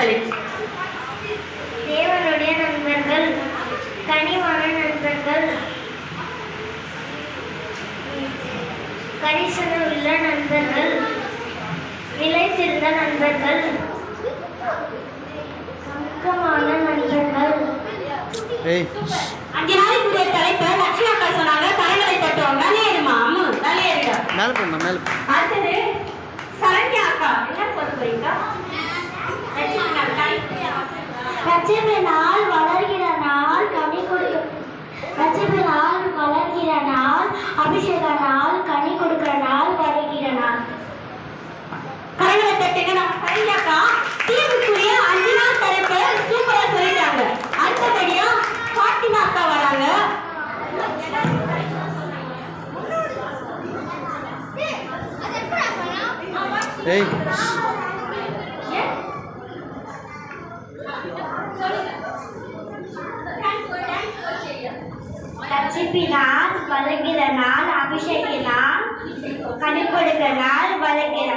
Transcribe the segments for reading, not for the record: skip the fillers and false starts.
நாட்களில் தேவனுடைய நண்பர்கள், கனிவான நண்பர்கள், கரிசனம் உள்ள நண்பர்கள், நிலைத்திருந்த நண்பர்கள், சமூகமான நண்பர்கள். அஞ்சு நாளைக்குரிய தலைப்பை லட்சுமி அக்கா சொன்னாங்க. கரங்களை தட்டுவோம். தலையேடுமா அம்மு, தலையேடுங்க. அடுத்தது சரண்யா அக்கா என்ன சொல்ல போறீங்க? ரட்சிப்பினால் வளர்கிற நாள், கனி கொடுக்க ரட்சிப்பினால் வளர்கிற நாள், அபிஷேக நாள், கனி கொடுக்கிற நாள், வருகிற நாள். கரங்களை தட்டுங்க. நம்ம சரண்யாக்கா தீவுக்குரிய 5 நாள் தலைப்பை சூப்பரா சொல்லிட்டாங்க. அடுத்தபடியா பாட்டிமா அக்கா வராங்க. ரட்சிப்பினால் வளர்கிற நாள், அபிஷேகினால் கனி கொடுக்கிற நாள், வருகிற.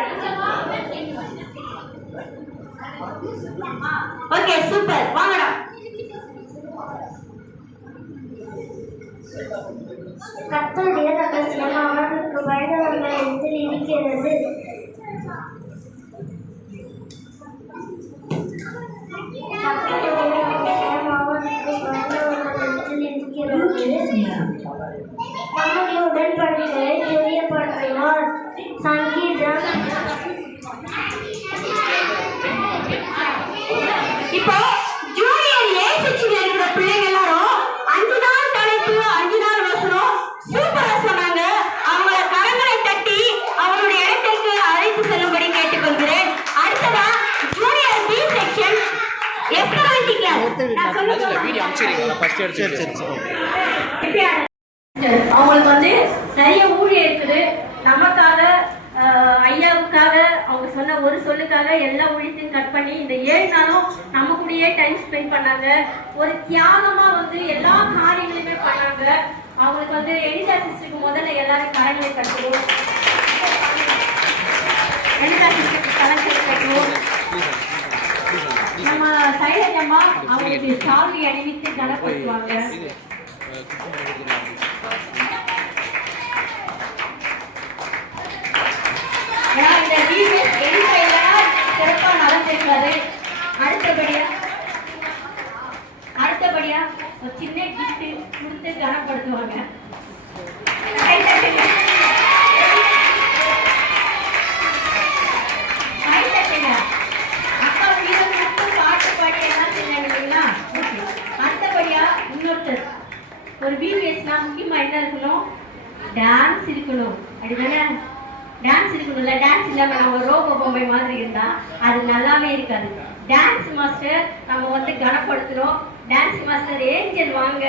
Okay, super. வாங்கடா. கர்த்தருடைய ரகசியம் அவர்களுக்கு பயந்தவர்களிடத்தில் இருக்கிறது. நம்முடைய உடன்படிக்கையை தெரியப்படுத்தினார். சங்கீதம். இப்போ ஜூனியர் ஏ செக்ஷன்ல இருக்கிற பிள்ளைங்க எல்லாரும் 5 நாள் தலைப்பு 5 நாள் வசனம் சூப்பரா சொன்னாங்க. அவங்கள கரங்களை தட்டி அவருடைய இடத்திற்கு அழைத்து செல்லும்படி கேட்டுக்கொள்கிறேன். அடுத்ததா ஜூனியர் பி செக்ஷன் எஸ்கரண்டி கிளாஸ். அவங்களுக்கு வந்து நிறைய ஊழியம் இருக்குது. நமக்காக ஐயாவுக்காக அவங்க சொன்ன ஒரு சொல்லுக்காக எல்லா ஊழியத்தையும் கட் பண்ணி இந்த 7 நாளும் நம்ம கூடயே டைம் ஸ்பெண்ட் பண்ணாங்க. ஒரு தியாகமா வந்து எல்லா காரியங்களுமே பண்ணாங்க. அவங்களுக்கு வந்து எலிசா சிஸ்டருக்கு முதல்ல எல்லாரும் கரங்களை கட்டுவோம். எலிசா சிஸ்டருக்கு கரங்களை கட்டுவோம். நம்ம சைலஜம்மா அவங்களுக்கு சாவி அணிவித்து கனப்படுத்துவாங்க. இந்த வீடு சிறப்பா நடந்திருக்காது. அடுத்தபடியா ஒரு சின்ன கிஃப்ட் கொடுத்து கனப்படுத்துவாங்க. அக்கா வீடு மட்டும் பாட்டு பாடி எல்லாம் செஞ்சாங்களா? அடுத்தபடியா இன்னொருத்தர் ஒரு வீடியோஸ்னா முக்கியமா என்ன இருக்கணும்? டான்ஸ் இருக்கணும். அப்படிதானே? டான்ஸ் இருக்கணும்ல. டான்ஸ் இல்லாம நம்ம ரோபோ பொம்மை மாதிரி இருந்தா அது நல்லாவே இருக்காது. டான்ஸ் மாஸ்டர் நம்ம வந்து கனப்படுத்தணும். டான்ஸ் மாஸ்டர் ஏஞ்சல் வாங்க.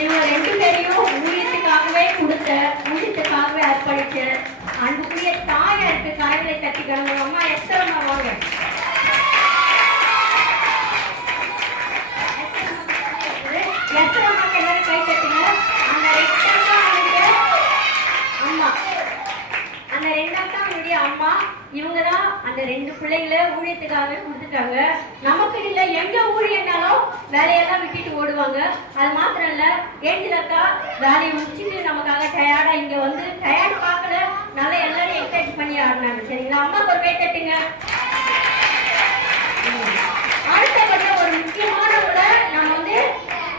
இவங்க 2 பேரையும் ஊழியத்துக்காகவே கொடுத்த, ஊழியத்துக்காகவே அர்ப்பணிச்ச அன்புக்குரிய தாயாருக்கு கரங்களை தட்டிக்கிறாங்க. அம்மா எஸ்தரம்மா வாங்க. எஸ்தரம்மாக்கு எல்லாரும் கை தட்டுங்க. அந்த 2 அம்மா, அந்த 2 அக்காவுடைய அம்மா இவங்க தான் அந்த 2 பிள்ளைகளை ஊழியத்துக்காகவே கொடுத்துட்டாங்க. நமக்கு இல்லை, எங்க ஊழியனாலும் வேலையெல்லாம் விட்டுட்டு ஓடுவாங்க. அது மாத்திரம் இல்ல, ஏஞ்சல் அக்கா வேலையை முடிச்சுட்டு நமக்காக டயர்டா இங்க வந்து டயர்ட் பார்க்கல, நல்லா எல்லாரும் என்கரேஜ் பண்ணி ஆடினாங்க. சரிங்களா? அம்மாக்கு ஒரு கை தட்டுங்க. அடுத்தபடியா ஒரு முக்கியமானவங்களை நம்ம வந்து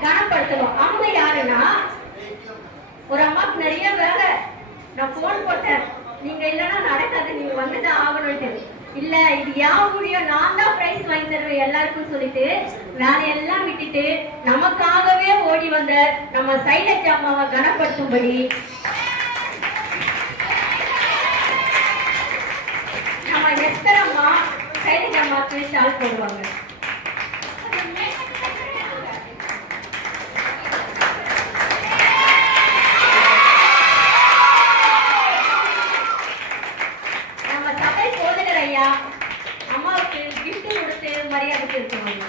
கனப்படுத்தணும். அவங்க யாருன்னா, ஒரு அம்மாவுக்கு நிறைய வேலை. நான் போன் போட்டேன், நீங்க இல்லைன்னா நடக்காது, நீங்க வந்துதான் ஆகணும்ட்டு. இல்ல இது யான் ஊழியம், நான் தான் பிரைஸ் வாங்கி தருவேன் எல்லாருக்கும் சொல்லிட்டு வேலையெல்லாம் விட்டுட்டு நமக்காகவே ஓடி வந்த நம்ம சைலஜ் அம்மாவை கனப்படுத்தும்படி நம்ம எஸ்தர் அம்மா சைலஜ் அம்மாவுக்கு ஷால் போடுவாங்க. மரியாதையா அம்மாவுக்கு கிஃப்ட் கொடுத்து மரியாதை செலுத்துவாங்க.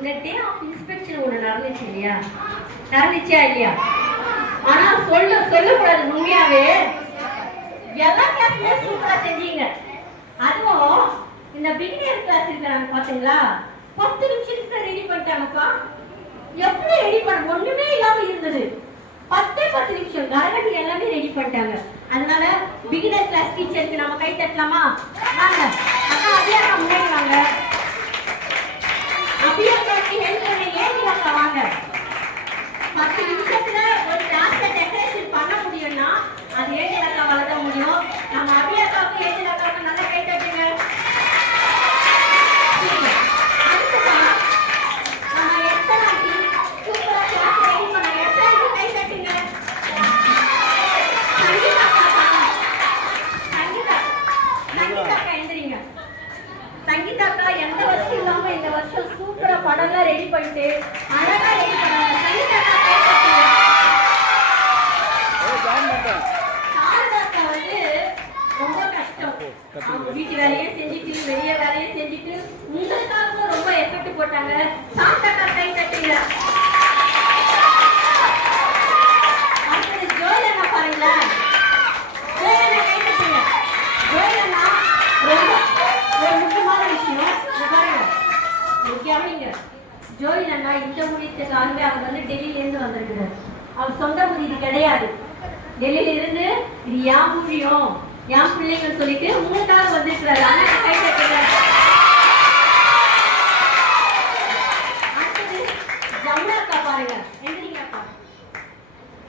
இந்த டே ஆஃப் இன்ஸ்பெக்ஷன் ஒன்று நடந்துச்சு இல்லையா? நடந்துச்சா இல்லையா? ஆனா சொல்லக்கூடாது, உண்மையாவே எல்லா கிளாஸ்லயே சூப்பரா செஞ்சீங்க. அதுவும் இந்த பிகினியர் கிளாஸ் இருக்கிறாங்க பாத்தீங்களா, 10 நிமிஷத்துக்கு ரெடி பண்ணிட்டாங்கப்பா. எப்படி ரெடி பண்ண ஒண்ணுமே இல்லாம இருந்தது. 10 நிமிஷம் கரகட்டி எல்லாமே ரெடி பண்ணிட்டாங்க. அதனால பிகினர் கிளாஸ் டீச்சருக்கு நம்ம கை தட்டலாமா? வாங்க அக்கா, அப்படியே அக்கா முன்னாடி வாங்க. அப்படியே அக்காவுக்கு ஹெல்ப் பண்ணி ஏன் அக்கா வாங்க. 10 நிமிஷத்துல ஒரு கிளாஸ்ல டெக்கரேஷன் பண்ண முடியும்னா அது ஏன் அக்காவால தான் முடியும். நம்ம அப்படியே அக்காவுக்கு ஏன் அக்காவுக்கு நல்லா கை தட்டுங்க. அடுத்ததான் நம்ம எஸ்என்ஆர்டி சூப்பரா கிளாஸ் ரெடி பண்ண எஸ்என்ஆர்டி கை தட்டுங்க. சங்கீதா அக்கா எந்திரிங்க. சங்கீதா அக்கா எந்த வருஷம் இல்லாம இந்த வருஷம் சூப்பரா படம்லாம் ரெடி பண்ணிட்டு அழகா ரெடி பண்ணாங்க. சங்கீதா அக்கா கை தட்டுங்க. சாரதா அக்கா வந்து ரொம்ப கஷ்டம். அவங்க வீட்டு வேலையே செஞ்சுட்டு வெளியே வேலையே செஞ்சுட்டு உங்களுக்காகவும் ரொம்ப எஃபெக்ட் போட்டாங்க. சாரதா அக்கா கை தட்டுங்க. அடுத்தது ஜோயலண்ணா பாருங்களேன். ஜோயலண்ணா கை தட்டுங்க. ஜோயலண்ணா ரொம்ப ஒரு முக்கியமான விஷயம் பாருங்க. கவனிங்க, ஜோயலண்ணா இந்த ஊழியத்துக்காகவே அவர் வந்து டெல்லியில இருந்து வந்திருக்கிறார். அவர் சொந்த ஊர் இது கிடையாது. டெல்லியில இருந்து இது என் ஊழியம் என் பிள்ளைங்க சொல்லிட்டு உங்களுக்காக வந்திருக்கிறாரு. அண்ணா கை தட்டுங்க. அடுத்தது ஜமுனா அக்கா பாருங்க. எந்திரிங்க அக்கா.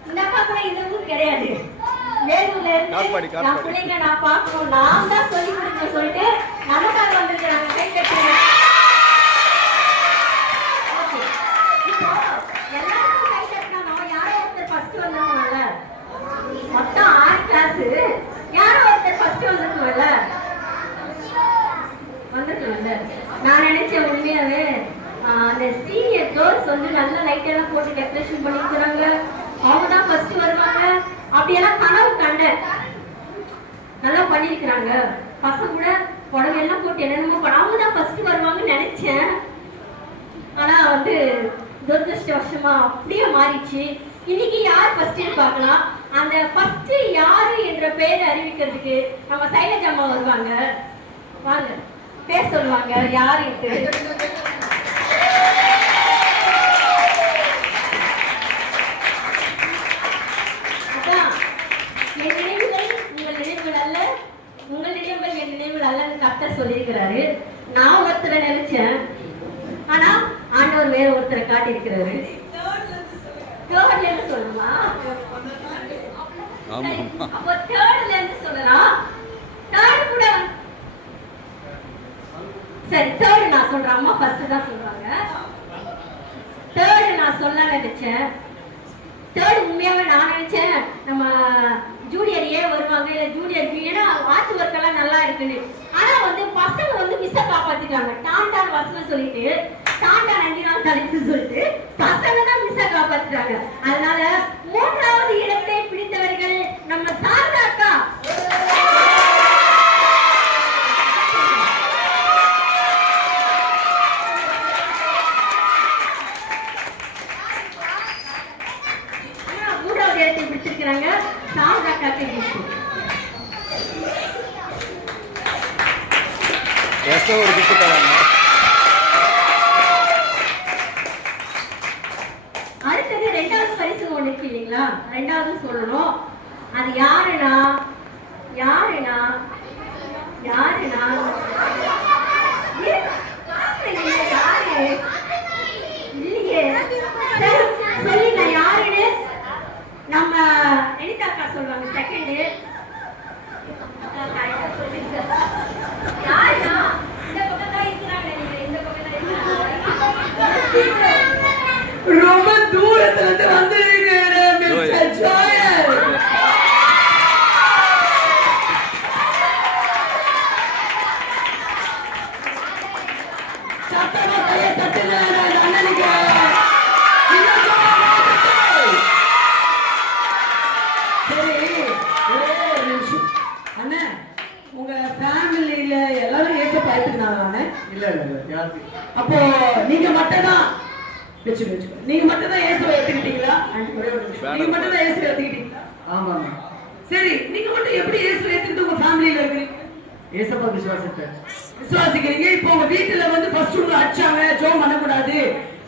இந்த அக்கா கூட இந்த ஊர் கிடையாது. வேலூர்ல இருந்து என் பிள்ளைங்க நான் பார்க்கணும், நான் தான் சொல்லி கொடுக்க சொல்லிட்டு நமக்காக வந்திருக்கிறாங்க. கை தட்டுங்க. எல்லாருக்கும் கை தட்டணும். யாரோ ஒருத்தர் ஃபர்ஸ்ட் வந்தாங்கல்ல, மொத்தம் 6 கிளாஸ், யாரோ ஒருத்தர் ஃபர்ஸ்ட் வந்திருக்கோம்ல. நான் நினைச்சேன் உண்மையாவே அந்த சீனியர் கேர்ள்ஸ் வந்து நல்ல லைட் எல்லாம் போட்டு டெக்கரேஷன் பண்ணிக்கிறாங்க, அவங்க தான் ஃபர்ஸ்ட் வருவாங்க அப்படியெல்லாம் கனவு கண்டேன். நல்லா பண்ணிருக்கிறாங்க. பசங்க கூட புடவை எல்லாம் போட்டு என்னென்னமோ அவங்க தான் ஃபர்ஸ்ட் வருவாங்கன்னு நினைச்சேன். ஆனா வந்து துரதிருஷ்டவசமா அப்படியே மாறிடுச்சு. இன்னைக்கு யார் ஃபர்ஸ்ட்னு பார்க்கலாம். அந்த ஃபர்ஸ்ட் யாரு என்ற பெயரை அறிவிக்கிறதுக்கு நம்ம சைலஜ் அம்மா வருவாங்க. வாங்க பேர் சொல்லுவாங்க யாருக்கு. அதான் என் நினைவுகள் உங்கள் நினைவுகள் அல்ல, உங்கள் நினைவுகள் என் நினைவுகள் அல்லன்னு கர்த்தர் சொல்லியிருக்கிறாரு. நான் ஒருத்தரை நினைச்சேன், ஆனா ஆண்டவர் வேற ஒருத்தரை காட்டியிருக்கிறாரு. தேர்ட்ல இருந்து சொல்லணுமா? அப்போ தேர்ட்ல இருந்து சொல்லலாம். தேர்ட் கூட சரி, தேர்ட் நான் சொல்றேன். அம்மா ஃபர்ஸ்ட் தான் சொல்றாங்க. தேர்ட் நான் சொல்ல நினைச்சேன். தேர்ட் உண்மையாவே நான் நினைச்சேன் நம்ம ஜூனியர் ஏ வருவாங்க, ஜூனியர் பி, ஏன்னா ஆர்ட் ஒர்க் எல்லாம் நல்லா இருக்குன்னு. ஆனா வந்து பசங்க வந்து மிஸ்ஸை காப்பாத்திட்டாங்க. டான் வசனம் சொல்லிட்டு டான் 5 நாள் கழித்து சொல்லிட்டு பசங்க தான் மிஸ்ஸை காப்பாத்திட்டாங்க. அதனால 3வது இடத்தை பிடித்தவர்கள் நம்ம சாரதா அக்கா. பிடிச்சிருக்கிறாங்க. சாரதா அக்காக்கு ஒரு கிஃப்ட் தராங்க. அடுத்தது 2வது பரிசு ஒண்ணு இருக்கு இல்லைங்களா? 2வது சொல்லணும். அது யாருன்னா யாருன்னா யாருன்னா யாரு இல்லையே, சொல்லுங்க யாருன்னு. நம்ம எனிதா அக்கா சொல்லுவாங்க. செகண்ட் யாருன்னா இந்த பக்கம் தான் இருக்கிறாங்க. இந்த பக்கம் தான் இருக்கிறாங்க. ரொம்ப தூரத்துல இருந்து வந்திருக்கிற மிஸ்டர் ஜோயல். அண்ணே உங்க ஃபேமிலியில எல்லாரும் ஏசப்பா ஏத்துக்கினாங்க இல்ல இல்ல இல்ல யாருக்கு அப்போ நீங்க மட்டும் தான் நீங்க மட்டும் தான் இயேசுவை ஏத்துக்கிட்டீங்களா? நீங்க மட்டும் தான் இயேசுவை ஏத்துக்கிட்டீங்களா? ஆமாங்க. சரி, நீங்க மட்டும் எப்படி இயேசுவை ஏத்துக்கிட்டு உங்க ஃபேமிலியில இருக்கீங்க? ஏசப்பா விசுவாசிக்கிறீங்க. இப்போ உங்க வீட்டுல வந்து ஃபர்ஸ்ட் உங்களை அடிச்சாங்க, ஜோம் பண்ணக்கூடாது,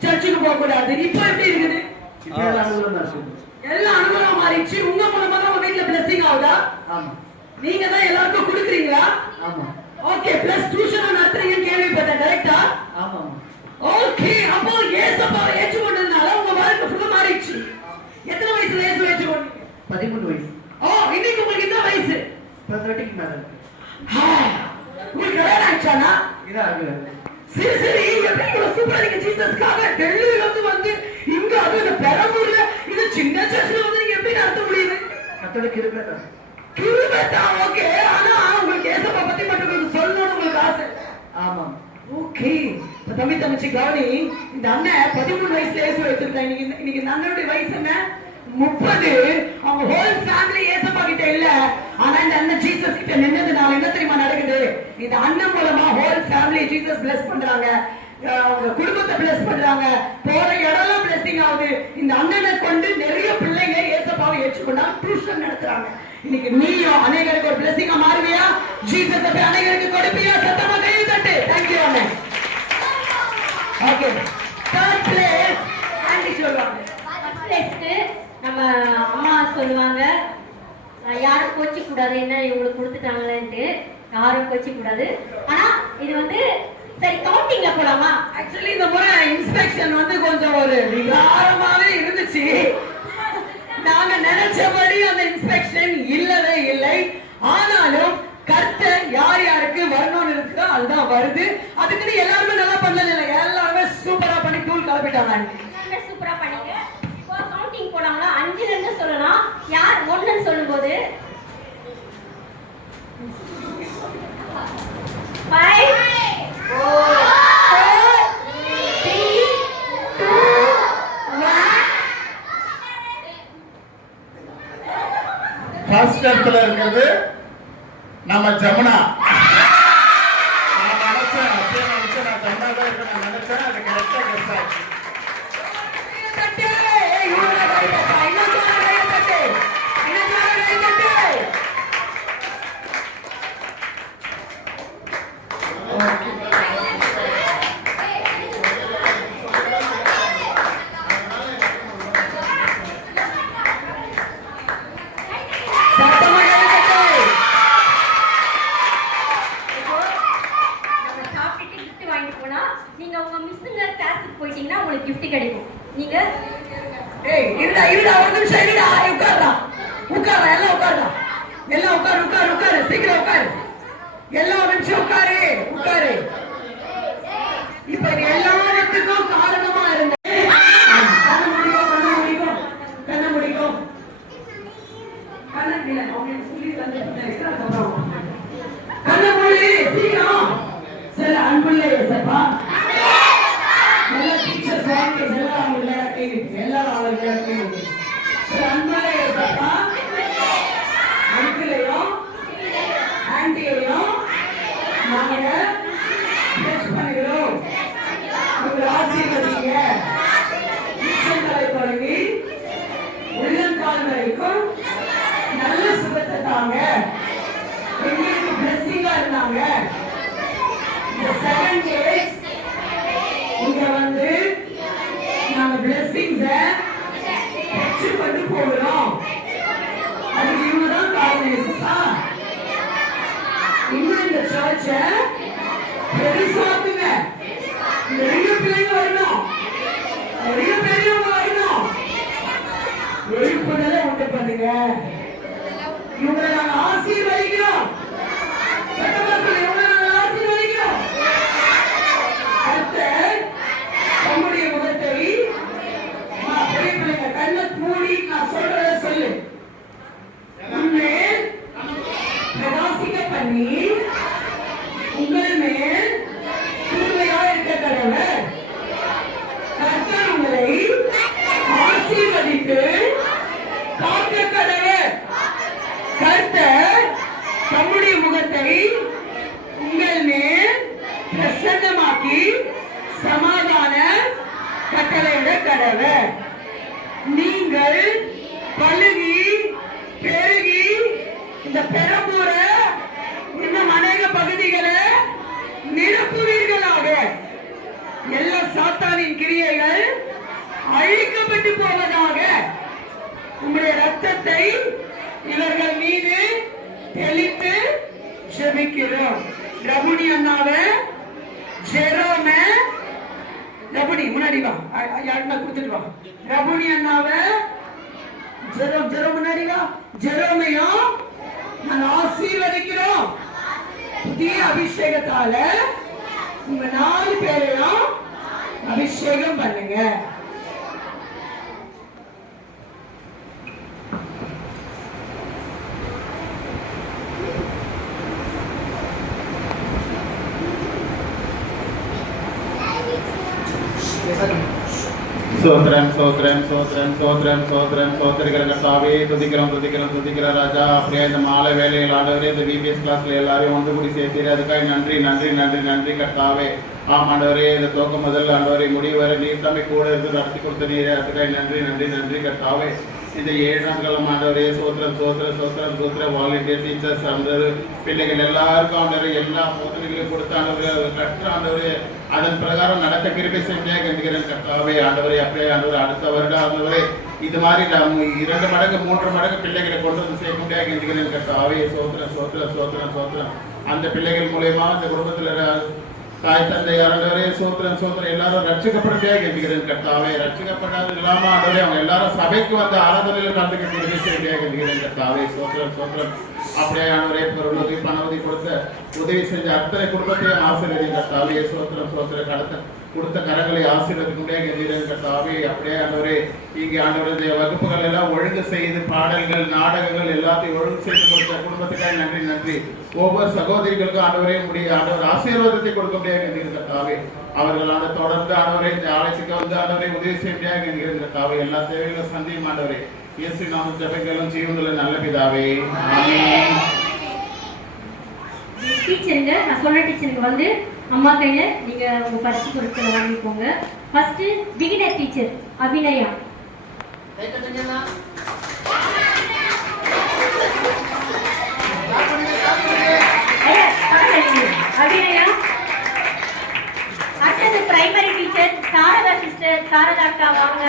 சர்ச்சுக்கு போக கூடாது. இப்போ எப்படி இருக்குது? இப்போ எல்லாம் அனுகூலம் தான் இருக்குது. எல்லாம் அனுகூலமா மாறிடுச்சு. உங்க மூலமா தான் உங்க வீட்டுல பிளஸிங் ஆகுதா? ஆமா. நீங்க தான் எல்லாருக்கும் கொடுக்குறீங்களா? ஆமா. ஓகே, பிளஸ் டியூஷன் நடத்துறீங்கன்னு கேள்விப்பட்டேன். கரெக்டா? ஆமா. ஓகே, அப்போ இயேசுவை ஏற்றுக்கொண்டதுனால உங்க வாழ்க்கை ஃபுல்லா மாறிடுச்சு. எத்தனை வயசுல இயேசுவை ஏற்றுக்கொண்டீங்க? 13 வயசு. ஓ, இன்னைக்கு உங்களுக்கு என்ன வயசு? 30க்கு மேல இருக்கு. உங்களுக்கு கல்யாணம் ஆயிடுச்சானா? இது ஆகுது. சரி சரி, எப்படி இவ்வளவு சூப்பரா நீங்க ஜீசஸ்க்காக டெல்லியில வந்து இங்க அது இந்த பெரம்பூர்ல இது சின்ன சர்ச்சில் வந்து நீங்க எப்படி நடத்த முடியுது? கத்தோட கிருபை தான். கிருபை தான். ஓகே, ஆனா உங்களுக்கு ஏசப்பா பத்தி மட்டும் உங்களுக்கு சொல்லணும்னு உங்களுக்கு ஆசை. ஆமா. ஓகே, தம்பி தங்கச்சி கவனி, இந்த அண்ணன் 13 வயசுல இயேசு எடுத்துட்டாங்க. இன்னைக்கு இந்த அண்ணனுடைய வயசு என்ன? 30. அவங்க ஹோல் ஃபேமிலி ஏசப்பா கிட்ட இல்ல, ஆனா இந்த அண்ணன் ஜீசஸ் கிட்ட நின்னதுனால என்ன தெரியுமா நடக்குது? இந்த அண்ணன் மூலமா ஹோல் ஃபேமிலி ஜீசஸ் பிளஸ் பண்றாங்க, அவங்க குடும்பத்தை பிளஸ் பண்றாங்க, போற இடம்லாம் பிளஸிங் ஆகுது. இந்த அண்ணனை கொண்டு நிறைய பிள்ளைங்க ஏசப்பாவை ஏற்றுக்கொண்டாங்க, டியூஷன் நடத்துறாங்க. இன்னைக்கு நீயும் அநேகருக்கு ஒரு பிளஸிங்கா மாறுவியா? ஜீசஸ் அப்படி அநேகருக்கு கொடுப்பியா? சத்தமா கையை தட்டு. தேங்க்யூ அண்ணன். ஓகே, தேர்ட் பிளேஸ் ஆண்டி சொல்லுவாங்க. ஃபர்ஸ்ட் பிளேஸ்க்கு நம்ம அம்மா சொல்லுவாங்க, யாரும் கோச்சிக்க கூடாது, என்ன இவங்களுக்கு கொடுத்துட்டாங்களேன்ட்டு யாரும் கோச்சிக்க கூடாது. ஆனா இது வந்து சரி, கவுண்டிங்ல போலாமா? ஆக்சுவலி இந்த முறை இன்ஸ்பெக்ஷன் வந்து கொஞ்சம் ஒரு விகாரமாவே இருந்துச்சு. நாங்க நினைச்சபடி அந்த இன்ஸ்பெக்ஷன் இல்லவே இல்லை. ஆனாலும் கர்த்தர் யார் யாருக்கு வரணும்னு இருக்குதோ அதுதான் வருது. அதுக்குன்னு எல்லாருமே நல்லா பண்ணல, எல்லாருமே சூப்பரா பண்ணி டூல் கிளப்பிட்டாங்க. சூப்பரா பண்ணீங்க. இப்போ கவுண்டிங் போலாங்களா? 5ல இருந்து சொல்லலாம். யார் 1ன்னு சொல்லும்போது 5 4 3 2 1. ஃபர்ஸ்ட் இடத்துல இருக்கிறது நம்ம ஜமுனா. நான் நினைச்சேன் நான் ஜமுனா தான் இருக்க நான் நினைச்சேன், அது கரெக்டா கெஸ் ஆச்சு. நீங்க உங்க மிஸ்ஸுங்க கிளாஸுக்கு போயிட்டீங்கன்னா உங்களுக்கு gift கிடைக்கும். நீங்க இருடா ஒரு நிமிஷம் இருடா. உட்கார்றா எல்லாம் உட்காரு, சீக்கிரம் உட்காரு. எல்லாம் ஒரு நிமிஷம் உட்காரு. இப்ப இது எல்லாத்துக்கும் காரணமா இருந்த கண்ண முடிக்கும் கண்ணமொழி சீக்கிரம். சில அன்புள்ள ஏசப்பா, எல்லா டீச்சர்ஸ் வாங்க, எல்லாரும் சில அன்புள்ள ஏசப்பா, அங்கிளையும் ஆண்டியையும் நாங்க பிளஸ் பண்ணுகிறோம். உங்க ஆசீர்வதிங்க. உச்சந்தலை தொடங்கி உள்ளங்கால் வரைக்கும் நல்ல சுகத்தை தாங்க. எங்களுக்கு பிளஸிங்கா இருந்தாங்க. இந்த 7 days இங்க வந்து நாங்க பிளஸிங்ஸ பெற்று கொண்டு போகிறோம். அதுக்கு இவங்கதான் காரணம். இன்னும் இந்த சர்ச்ச பெருசாக்குங்க. நிறைய பிள்ளைங்க வரணும், நிறைய பெரியவங்க வரணும். எழுப்புதலை உண்டு பண்ணுங்க. இவங்களை நாங்க ஆசீர்வதிக்கிறோம். நம்முடைய முகத்தை கண்ணை மூடி நான் சொல்றத சொல்லு. உன்மேல் பிரகாசிக்க பண்ணி உங்கள் மேல் தூய்மையா இருக்க கடவுள். கர்த்தர் உங்களை ஆசீர்வதித்து காக்க கடவுள். கர்த்தர் பகுதிகளை நிரப்புவீர்களாக. எல்லா சாத்தானின் கிரியைகள் அழிக்கப்பட்டு போவதாக. உம்முடைய ரத்தத்தை இவர்கள் மீது தெளித்து ஜெபிக்கிறோம். ரபுனி அண்ணாவை, ஜெரோம, ரபுனி முன்னாடி வா, யாருன்னா கொடுத்துட்டு வா. ரபுனி அண்ணாவை, ஜெரோம் முன்னாடி வா. ஜெரோமையும் நான் ஆசீர்வதிக்கிறோம். புதிய அபிஷேகத்தால உங்க 4 பேரையும் அபிஷேகம் பண்ணுங்க. சோத்ரம் சோத்ரம் சோத்ரம் சோத்ரம் சோத்ரம் சோத்திரிக்கிற கர்த்தாவே, துதிக்கிறோம் துதிக்கிறோம் துதிக்கிற ராஜா. அப்படியே இந்த மாலை வேலையில் ஆண்டவரே, இந்த விபிஎஸ் கிளாஸ்ல எல்லாரையும் ஒன்று கூடி சேர்த்தீர். அதுக்காக நன்றி நன்றி நன்றி நன்றி கர்த்தாவே. ஆண்டவரே, இந்த துவக்கம் முதல்ல ஆண்டவரை முடிவு வரை நீர் தம்மை கூட இருந்து நடத்தி கொடுத்த நீரே, அதுக்காக நன்றி நன்றி நன்றி கர்த்தாவே. இந்த 7 நாட்களும் ஆண்டவரே, சோத்திரம் சோத்திரம் சோத்திரம் சோத்திரம் வாலண்டியர் டீச்சர்ஸ் ஆண்டவர் பிள்ளைகள் எல்லாருக்கும் ஆண்டவரே எல்லா போதனைகளையும் கொடுத்த ஆண்டவரே, கற்ற ஆண்டவரே, அதன் பிரகாரம் நடக்க கிருபை செஞ்சாக என்கிறேன் கர்த்தாவே. ஆண்டவரே, அப்படியே ஆண்டவர் அடுத்த வருடம் ஆண்டவரே இது மாதிரி 2 மடங்கு 3 மடங்கு பிள்ளைகளை கொண்டு வந்து சேர்க்க முடியாது என்கிறேன் கர்த்தாவே. சோத்திரம் சோத்திரம் சோத்திரம் சோத்திரம். அந்த பிள்ளைகள் மூலயமா அந்த குடும்பத்தில் தாய் தந்தை ஆண்டவரே, சோத்திரம் சோத்திரம் எல்லாரும் ரட்சிக்கப்படுறதாக என்கிறேன் கர்த்தாவே. ரட்சிக்கப்படாது இல்லாம ஆண்டவரே அவங்க எல்லாரும் சபைக்கு வந்து ஆராதனையில் கலந்துக்க கிருபை செய்யாக என்கிறேன் கர்த்தாவே. சோத்திரம் சோத்திரம். அப்படியே ஆண்டவரே, பொருளுதவி பணவதி கொடுத்த உதவி செஞ்ச அத்தனை குடும்பத்தையும் ஆசீர்வதி கர்த்தாவே. சோத்திரம் சோத்திரம். கொடுத்த கரங்களை ஆசீர்வதிக்க முடியாது என்கிறேன் கர்த்தாவே. அப்படியே ஆண்டவரே, இங்கே ஆண்டவரே வகுப்புகள் எல்லாம் ஒழுங்கு செய்து பாடல்கள் நாடகங்கள் எல்லாத்தையும் ஒழுங்கு செய்து கொடுத்த குடும்பத்துக்காக நன்றி நன்றி. ஒவ்வொரு சகோதரிகளுக்கும் ஆண்டவரே ஆண்டவர் ஆசீர்வாதத்தை கொடுக்க முடியாது என்கிறேன் கர்த்தாவே. அவர்கள் தொடர்ந்து ஆண்டவரே இந்த ஆலயத்துக்கு வந்து ஆண்டவரை உதவி செய்ய முடியாது என்கிறேன் கர்த்தாவே. எல்லா தேவைகளும் சந்தியும் ஆண்டவரே. இயேசு நாம ஜெபங்களும் ஜீவனுள்ள நல்ல பிதாவே, ஆமென். டீச்சருங்க, நான் சொன்ன டீச்சருக்கு வந்து அம்மா கையில நீங்க உங்க பரிசு பொருட்களை வாங்கிக்கோங்க. First beginner teacher Abhinaya. Abhinaya. அடுத்தது primary teacher Sharada sister. Sharada அக்கா வாங்க.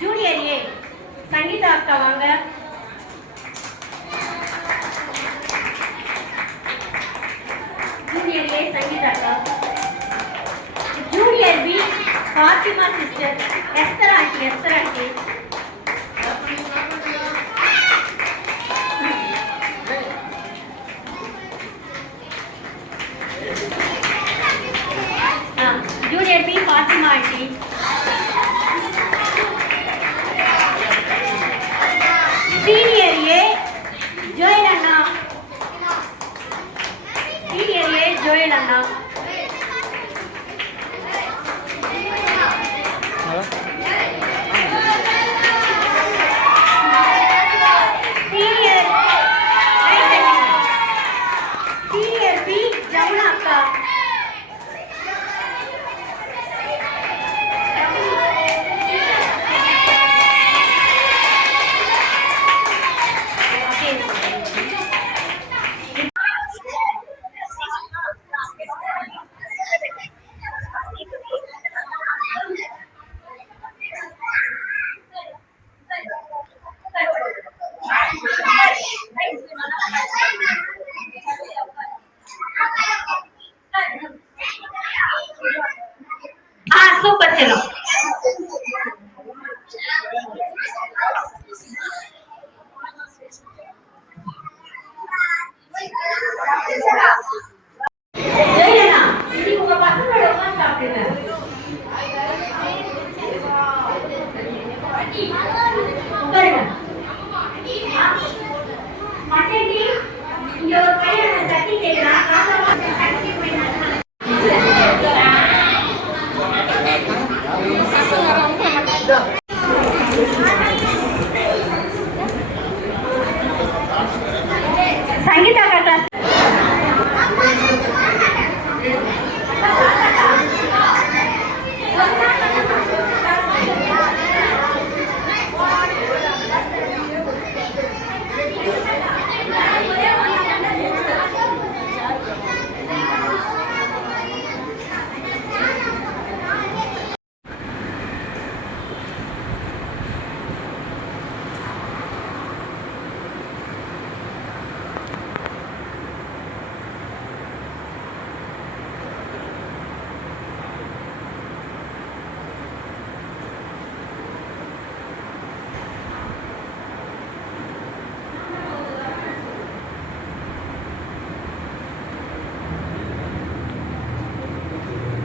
ஜூனியர் ஏ சங்கீதா அக்கா வாங்க. ஜூனியர் ஏ சங்கீதா அக்கா. Junior B Fathima sister. Esther aunty. Junior B Fathima aunty. Senior A Joel அண்ணா. சீனியர் பி ஜமுனா அக்கா. சூப்பர் செல்லம். ஜெயலலிதா, இன்னைக்கு உங்க பசங்களோட உட்கார்ந்து சாப்பிடுங்க. உட்காருங்க. மட்டன் டீ இங்க ஒரு பையன் சட்டி கேட்கிறான். சட்டி போயிட்டாங்க.